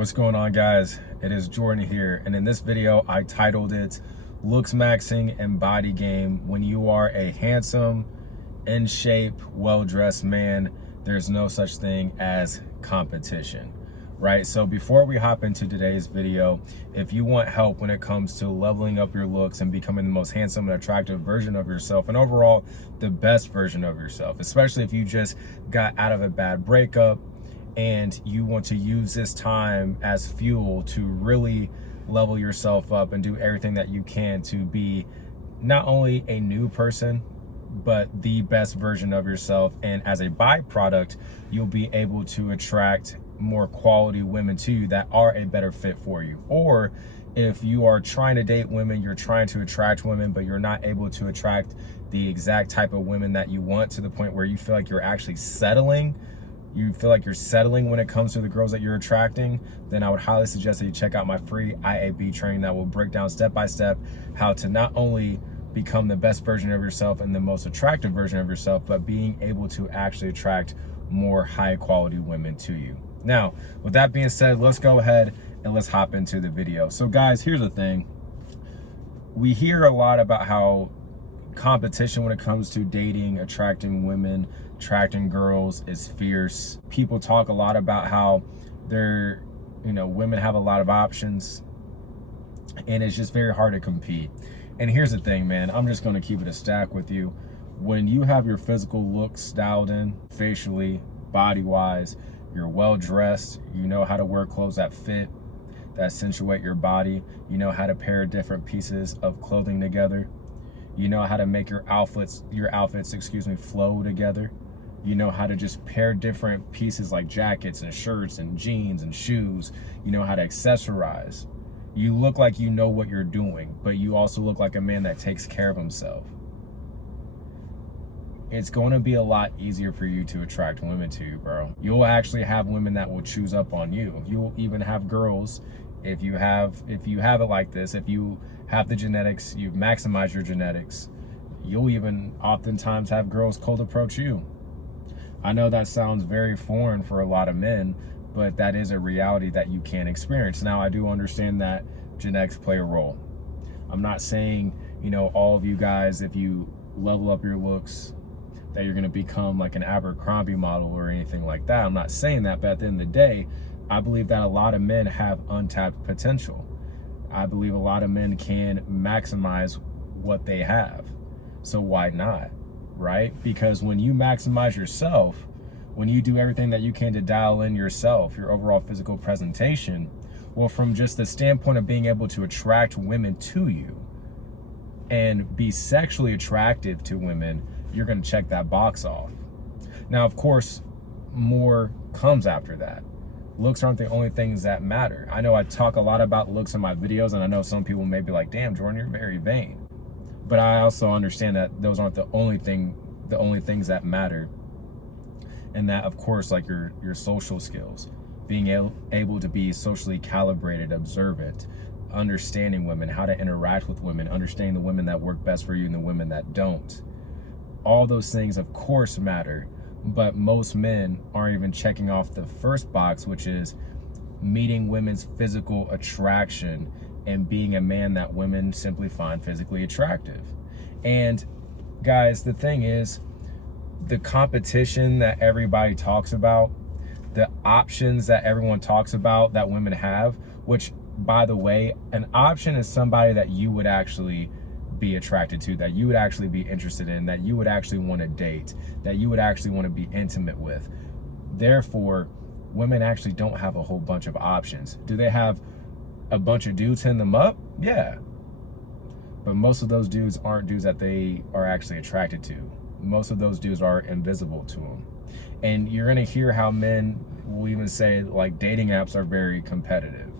What's going on, guys? It is Jordan here, and in this video I titled it Looks Maxing and Body Game. When you are a handsome, in shape, well-dressed man, there's no such thing as competition, right? So before we hop into today's video, if you want help when it comes to leveling up your looks and becoming the most handsome and attractive version of yourself, and overall the best version of yourself, especially if you just got out of a bad breakup and you want to use this time as fuel to really level yourself up and do everything that you can to be not only a new person, but the best version of yourself. And as a byproduct, you'll be able to attract more quality women to you that are a better fit for you. Or if you are trying to date women, you're trying to attract women, but you're not able to attract the exact type of women that you want, to the point where you feel like you're actually settling, when it comes to the girls that you're attracting, then I would highly suggest that you check out my free IAB training that will break down step by step how to not only become the best version of yourself and the most attractive version of yourself, but being able to actually attract more high quality women to you. Now, with that being said, let's go ahead and let's hop into the video. So guys, here's the thing. We hear a lot about how competition when it comes to dating, attracting women, attracting girls is fierce. People talk a lot about how women have a lot of options and it's just very hard to compete. And here's the thing, man, I'm just going to keep it a stack with you. When you have your physical looks dialed in, facially, body wise, you're well dressed, you know how to wear clothes that fit, that accentuate your body, you know how to pair different pieces of clothing together, you know how to make your outfits flow together. You know how to just pair different pieces like jackets and shirts and jeans and shoes. You know how to accessorize. You look like you know what you're doing, but you also look like a man that takes care of himself. It's going to be a lot easier for you to attract women to you, bro. You'll actually have women that will choose up on you. You'll even have girls, if you have it like this, if you have the genetics, you've maximized your genetics, you'll even oftentimes have girls cold approach you. I know that sounds very foreign for a lot of men, but that is a reality that you can experience. Now, I do understand that genetics play a role. I'm not saying, all of you guys, if you level up your looks, that you're going to become like an Abercrombie model or anything like that. I'm not saying that, but at the end of the day, I believe that a lot of men have untapped potential. I believe a lot of men can maximize what they have. So why not? Right? Because when you maximize yourself, when you do everything that you can to dial in yourself, your overall physical presentation, well, from just the standpoint of being able to attract women to you and be sexually attractive to women, you're going to check that box off. Now, of course, more comes after that. Looks aren't the only things that matter. I know I talk a lot about looks in my videos, and I know some people may be like, damn, Jordan, you're very vain. But I also understand that those aren't the only things that matter. And that, of course, like your social skills, being able to be socially calibrated, observant, understanding women, how to interact with women, understanding the women that work best for you and the women that don't. All those things, of course, matter. But most men aren't even checking off the first box, which is meeting women's physical attraction and being a man that women simply find physically attractive. And guys, the thing is, the competition that everybody talks about, the options that everyone talks about that women have, which, by the way, an option is somebody that you would actually be attracted to, that you would actually be interested in, that you would actually want to date, that you would actually want to be intimate with. Therefore, women actually don't have a whole bunch of options. Do they have a bunch of dudes hitting them up? Yeah. But most of those dudes aren't dudes that they are actually attracted to. Most of those dudes are invisible to them. And you're going to hear how men will even say, like, dating apps are very competitive.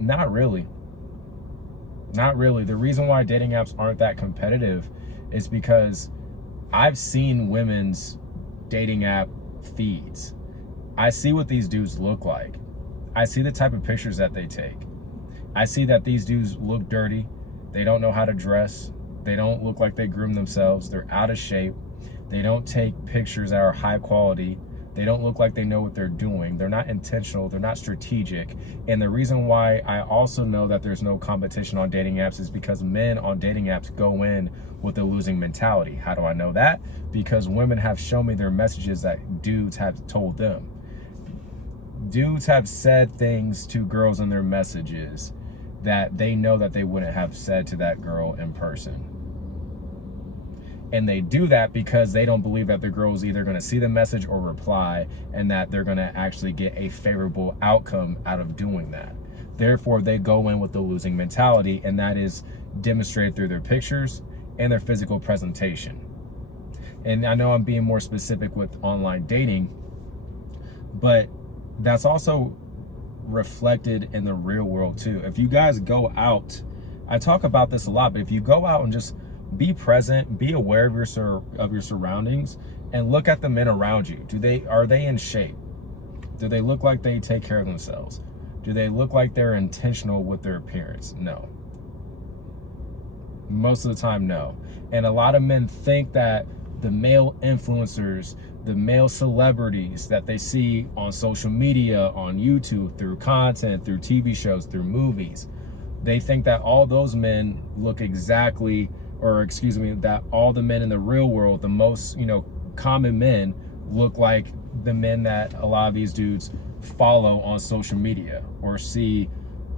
Not really. Not really. The reason why dating apps aren't that competitive is because I've seen women's dating app feeds. I see what these dudes look like. I see the type of pictures that they take. I see that these dudes look dirty. They don't know how to dress. They don't look like they groom themselves. They're out of shape. They don't take pictures that are high quality. They don't look like they know what they're doing. They're not intentional. They're not strategic. And the reason why I also know that there's no competition on dating apps is because men on dating apps go in with a losing mentality. How do I know that? Because women have shown me their messages that dudes have told them. Dudes have said things to girls in their messages that they know that they wouldn't have said to that girl in person. And they do that because they don't believe that the girl is either going to see the message or reply, and that they're going to actually get a favorable outcome out of doing that. Therefore, they go in with the losing mentality, and that is demonstrated through their pictures and their physical presentation. And I know I'm being more specific with online dating, but that's also reflected in the real world too. If you guys go out, I talk about this a lot, but if you go out and just be present, be aware of your surroundings, and look at the men around you. Are they in shape? Do they look like they take care of themselves? Do they look like they're intentional with their appearance? No. Most of the time, no. And a lot of men think that the male influencers, the male celebrities that they see on social media, on YouTube, through content, through TV shows, through movies, they think that all those men look exactly, or excuse me, that all the men in the real world, the most, common men, look like the men that a lot of these dudes follow on social media or see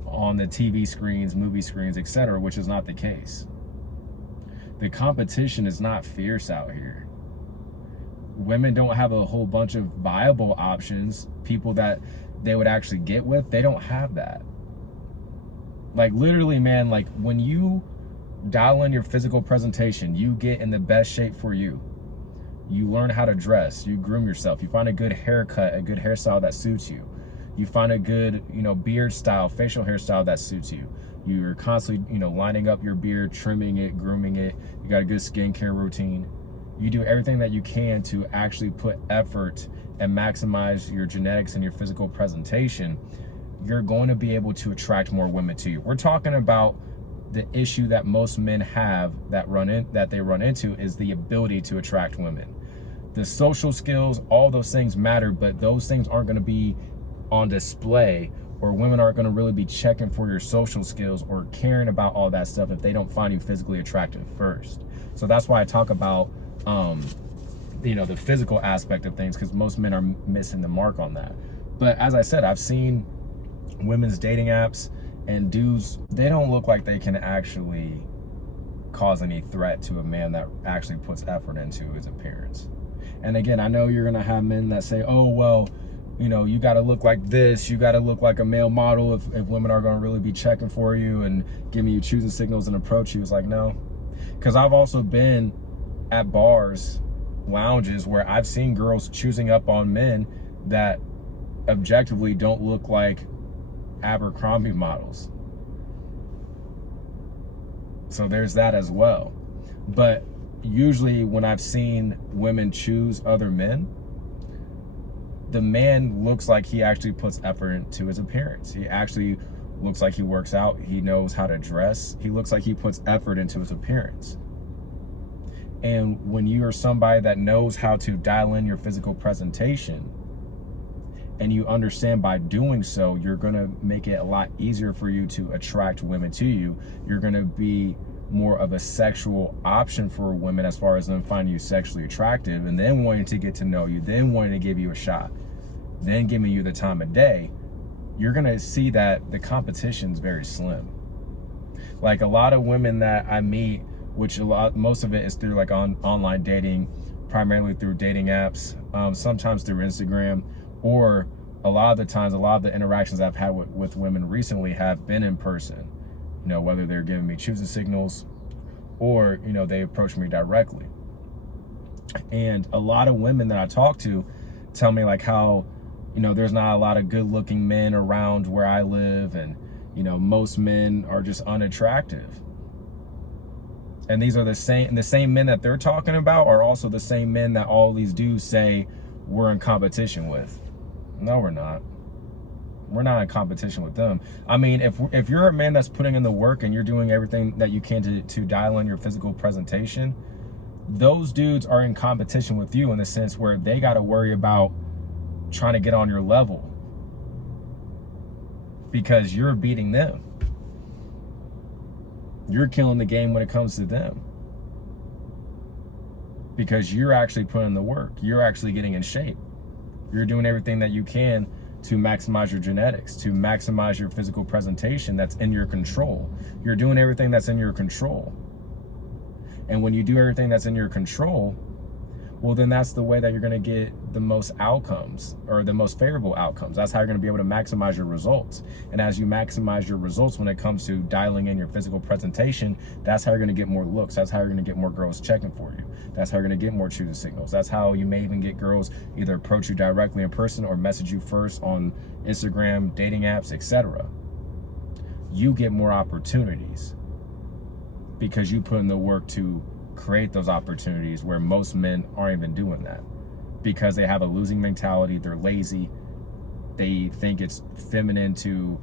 on the TV screens, movie screens, etc., which is not the case. The competition is not fierce out here. Women don't have a whole bunch of viable options, people that they would actually get with. They don't have that. Like literally, man, like when you dial in your physical presentation, you get in the best shape for you. You learn how to dress, you groom yourself, you find a good haircut, a good hairstyle that suits you. You find a good, beard style, facial hairstyle that suits you. You're constantly, lining up your beard, trimming it, grooming it. You got a good skincare routine. You do everything that you can to actually put effort and maximize your genetics and your physical presentation. You're going to be able to attract more women to you. We're talking about the issue that most men have that they run into is the ability to attract women. The social skills, all those things matter, but those things aren't going to be on display, or women aren't going to really be checking for your social skills or caring about all that stuff if they don't find you physically attractive first. So that's why I talk about the physical aspect of things, because most men are missing the mark on that. But as I said, I've seen women's dating apps, and dudes, they don't look like they can actually cause any threat to a man that actually puts effort into his appearance. And again, I know you're gonna have men that say, oh, well, you gotta look like this, you gotta look like a male model if women are gonna really be checking for you and giving you choosing signals and approach you. It's like, no. Because I've also been at bars, lounges, where I've seen girls choosing up on men that objectively don't look like Abercrombie models. So there's that as well. But usually when I've seen women choose other men, the man looks like he actually puts effort into his appearance. He actually looks like he works out. He knows how to dress. He looks like he puts effort into his appearance. And when you are somebody that knows how to dial in your physical presentation, and you understand by doing so, you're going to make it a lot easier for you to attract women to you. You're going to be more of a sexual option for women as far as them finding you sexually attractive, and then wanting to get to know you, then wanting to give you a shot, then giving you the time of day. You're going to see that the competition is very slim. Like a lot of women that I meet, which most of it is through like online dating, primarily through dating apps, sometimes through Instagram, or a lot of the times, a lot of the interactions I've had with women recently have been in person, whether they're giving me choosing signals or, they approach me directly. And a lot of women that I talk to tell me like how, there's not a lot of good looking men around where I live, and, most men are just unattractive. And these are the same men that they're talking about are also the same men that all these dudes say we're in competition with. No, we're not. We're not in competition with them. I mean, if you're a man that's putting in the work and you're doing everything that you can to dial in your physical presentation, those dudes are in competition with you in the sense where they got to worry about trying to get on your level because you're beating them. You're killing the game when it comes to them because you're actually putting in the work. You're actually getting in shape. You're doing everything that you can to maximize your genetics, to maximize your physical presentation that's in your control. You're doing everything that's in your control. And when you do everything that's in your control, well, then that's the way that you're going to get the most outcomes, or the most favorable outcomes. That's how you're going to be able to maximize your results. And as you maximize your results when it comes to dialing in your physical presentation, that's how you're going to get more looks. That's how you're going to get more girls checking for you. That's how you're going to get more choosing signals. That's how you may even get girls either approach you directly in person or message you first on Instagram, dating apps, etc. You get more opportunities because you put in the work to create those opportunities, where most men aren't even doing that because they have a losing mentality. They're lazy. They think it's feminine to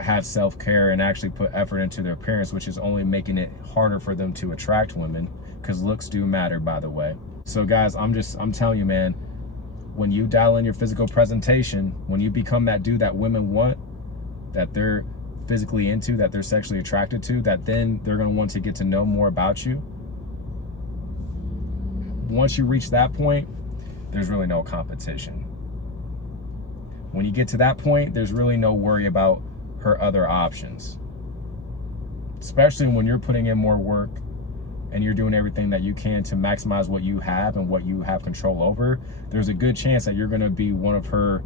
have self-care and actually put effort into their appearance, which is only making it harder for them to attract women, because looks do matter, by the way. So guys, I'm telling you, man, when you dial in your physical presentation, when you become that dude that women want, that they're physically into, that they're sexually attracted to, that then they're going to want to get to know more about you. Once you reach that point, there's really no competition. When you get to that point, there's really no worry about her other options. Especially when you're putting in more work and you're doing everything that you can to maximize what you have and what you have control over, there's a good chance that you're going to be one of her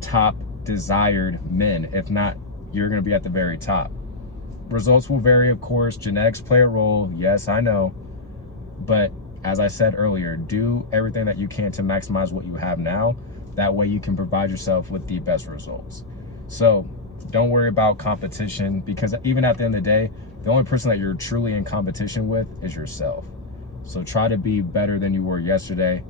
top desired men. If not, you're going to be at the very top. Results will vary, of course. Genetics play a role. Yes, I know. But as I said earlier, do everything that you can to maximize what you have now. That way you can provide yourself with the best results. So don't worry about competition, because even at the end of the day, the only person that you're truly in competition with is yourself. So try to be better than you were yesterday.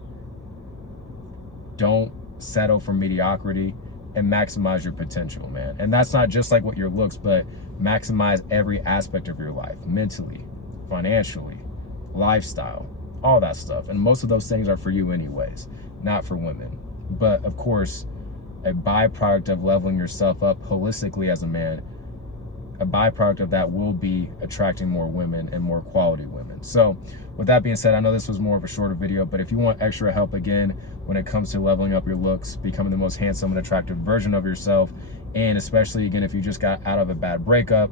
Don't settle for mediocrity, and maximize your potential, man. And that's not just like what your looks, but maximize every aspect of your life, mentally, financially, lifestyle, all that stuff. And most of those things are for you anyways, not for women. But of course, a byproduct of leveling yourself up holistically as a man, a byproduct of that will be attracting more women and more quality women. So with that being said, I know this was more of a shorter video, but if you want extra help again when it comes to leveling up your looks, becoming the most handsome and attractive version of yourself, and especially again if you just got out of a bad breakup,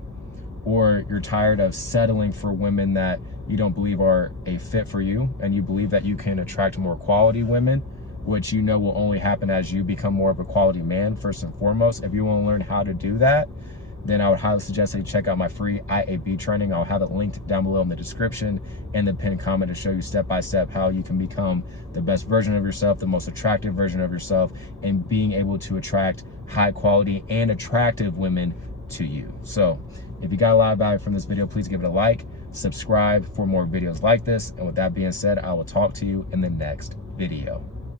or you're tired of settling for women that you don't believe are a fit for you, and you believe that you can attract more quality women, which you know will only happen as you become more of a quality man first and foremost. If you want to learn how to do that, then I would highly suggest that you check out my free IAB training. I'll have it linked down below in the description and the pinned comment to show you step-by-step how you can become the best version of yourself, the most attractive version of yourself, and being able to attract high quality and attractive women to you. So if you got a lot of value from this video, please give it a like, subscribe for more videos like this. And with that being said, I will talk to you in the next video.